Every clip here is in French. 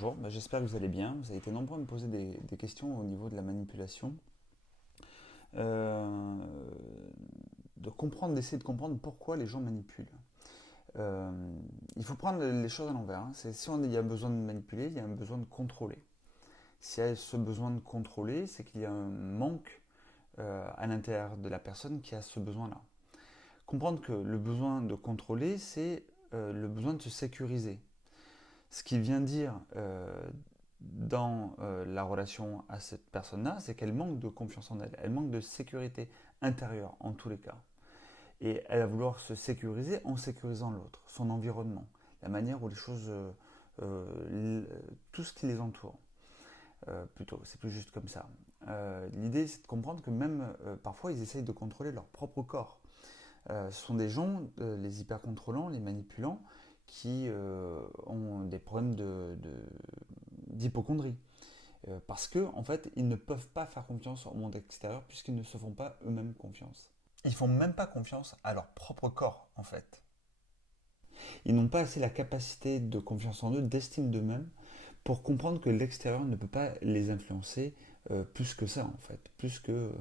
bonjour, j'espère que vous allez bien. Vous avez été nombreux à me poser des questions au niveau de la manipulation. Euh, d'essayer de comprendre pourquoi les gens manipulent. Euh, il faut prendre les choses à l'envers, hein. Il y a besoin de manipuler, il y a un besoin de contrôler. S'il y a ce besoin de contrôler, c'est qu'il y a un manque à l'intérieur de la personne qui a ce besoin-là. Comprendre que le besoin de contrôler, c'est le besoin de se sécuriser. Ce qui vient dire dans la relation à cette personne-là, c'est qu'elle manque de confiance en elle, elle manque de sécurité intérieure en tous les cas. Et elle va vouloir se sécuriser en sécurisant l'autre, son environnement, la manière où les choses, tout ce qui les entoure. Plutôt, c'est plus juste comme ça. L'idée, c'est de comprendre que même parfois, ils essayent de contrôler leur propre corps. Ce sont des gens, les hypercontrôlants, les manipulants, qui ont des problèmes d'hypocondrie. Parce que, en fait, ils ne peuvent pas faire confiance au monde extérieur puisqu'ils ne se font pas eux-mêmes confiance. Ils font même pas confiance à leur propre corps, en fait. Ils n'ont pas assez la capacité de confiance en eux, d'estime d'eux-mêmes, pour comprendre que l'extérieur ne peut pas les influencer plus que ça, en fait. Plus que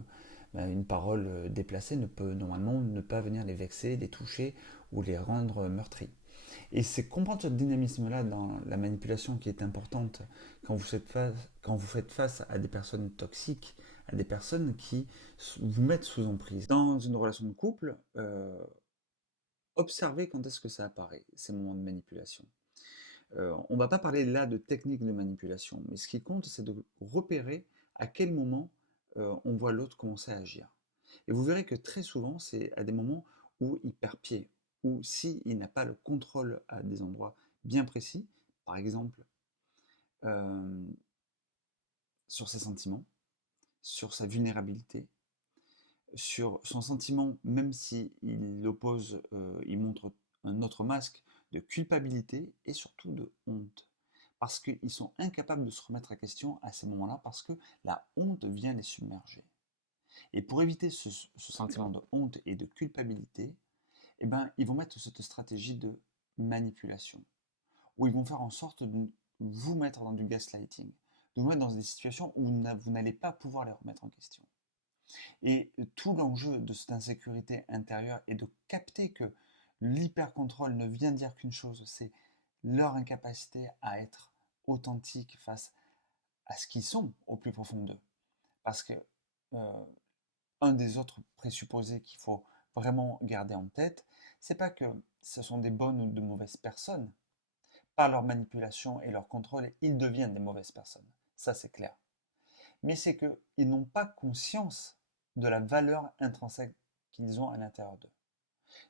une parole déplacée ne peut normalement ne pas venir les vexer, les toucher ou les rendre meurtris. Et c'est comprendre ce dynamisme-là dans la manipulation qui est importante quand vous faites face à des personnes toxiques, à des personnes qui vous mettent sous emprise. Dans une relation de couple, observez quand est-ce que ça apparaît, ces moments de manipulation. On ne va pas parler là de techniques de manipulation, mais ce qui compte, c'est de repérer à quel moment on voit l'autre commencer à agir. Et vous verrez que très souvent, c'est à des moments où il perd pied, ou s'il n'a pas le contrôle à des endroits bien précis, par exemple euh, sur ses sentiments, sur sa vulnérabilité, sur son sentiment, même si il montre un autre masque de culpabilité et surtout de honte. Parce qu'ils sont incapables de se remettre à question à ces moments-là, parce que la honte vient les submerger. Et pour éviter ce sentiment de honte et de culpabilité, eh ben, ils vont mettre cette stratégie de manipulation, où ils vont faire en sorte de vous mettre dans du gaslighting, de vous mettre dans des situations où vous n'allez pas pouvoir les remettre en question. Et tout l'enjeu de cette insécurité intérieure est de capter que l'hyper-contrôle ne vient dire qu'une chose, c'est leur incapacité à être authentique face à ce qu'ils sont au plus profond d'eux. Parce que euh, un des autres présupposés qu'il faut vraiment garder en tête, c'est pas que ce sont des bonnes ou de mauvaises personnes. Par leur manipulation et leur contrôle, ils deviennent des mauvaises personnes. Ça, c'est clair. Mais c'est qu'ils n'ont pas conscience de la valeur intrinsèque qu'ils ont à l'intérieur d'eux.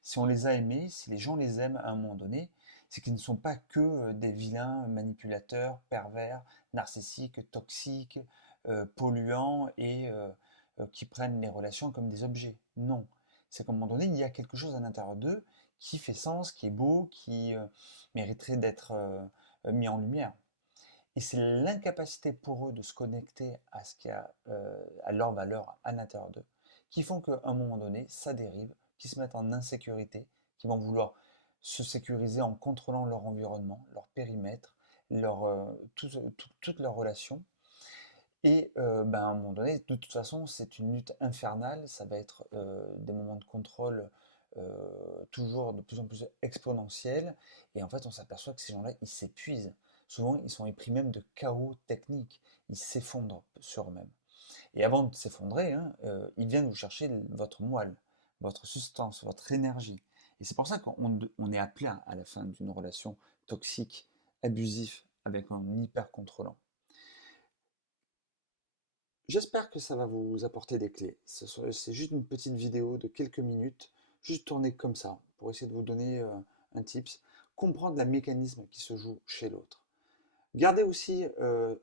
Si on les a aimés, si les gens les aiment à un moment donné, c'est qu'ils ne sont pas que des vilains manipulateurs, pervers, narcissiques, toxiques, polluants et qui prennent les relations comme des objets. Non. C'est qu'à un moment donné, il y a quelque chose à l'intérieur d'eux qui fait sens, qui est beau, qui mériterait d'être mis en lumière. Et c'est l'incapacité pour eux de se connecter à ce qu'il y a, à leur valeur à l'intérieur d'eux, qui font qu'à un moment donné, ça dérive, qu'ils se mettent en insécurité, qui vont vouloir se sécuriser en contrôlant leur environnement, leur périmètre, toutes leurs relations. Et à un moment donné, de toute façon, c'est une lutte infernale, ça va être des moments de contrôle toujours de plus en plus exponentiels, et en fait, on s'aperçoit que ces gens-là, ils s'épuisent. Souvent, ils sont épris même de chaos technique, ils s'effondrent sur eux-mêmes. Et avant de s'effondrer, hein, ils viennent vous chercher votre moelle, votre substance, votre énergie. Et c'est pour ça qu'on est appelé à la fin d'une relation toxique, abusif, avec un hyper contrôlant. J'espère que ça va vous apporter des clés. C'est juste une petite vidéo de quelques minutes, juste tournée comme ça, pour essayer de vous donner un tips, comprendre la mécanisme qui se joue chez l'autre. Gardez aussi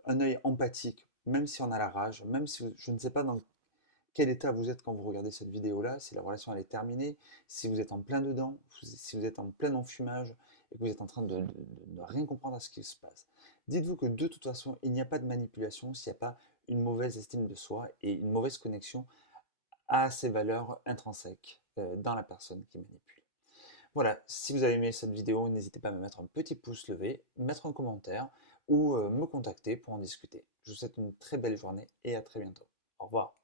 un œil empathique, même si on a la rage, même si je ne sais pas dans quel état vous êtes quand vous regardez cette vidéo-là, si la relation elle est terminée, si vous êtes en plein dedans, si vous êtes en plein enfumage et que vous êtes en train de ne rien comprendre à ce qui se passe. Dites-vous que de toute façon, il n'y a pas de manipulation s'il n'y a pas une mauvaise estime de soi et une mauvaise connexion à ses valeurs intrinsèques dans la personne qui manipule. Voilà, si vous avez aimé cette vidéo, n'hésitez pas à me mettre un petit pouce levé, mettre un commentaire ou me contacter pour en discuter. Je vous souhaite une très belle journée et à très bientôt. Au revoir.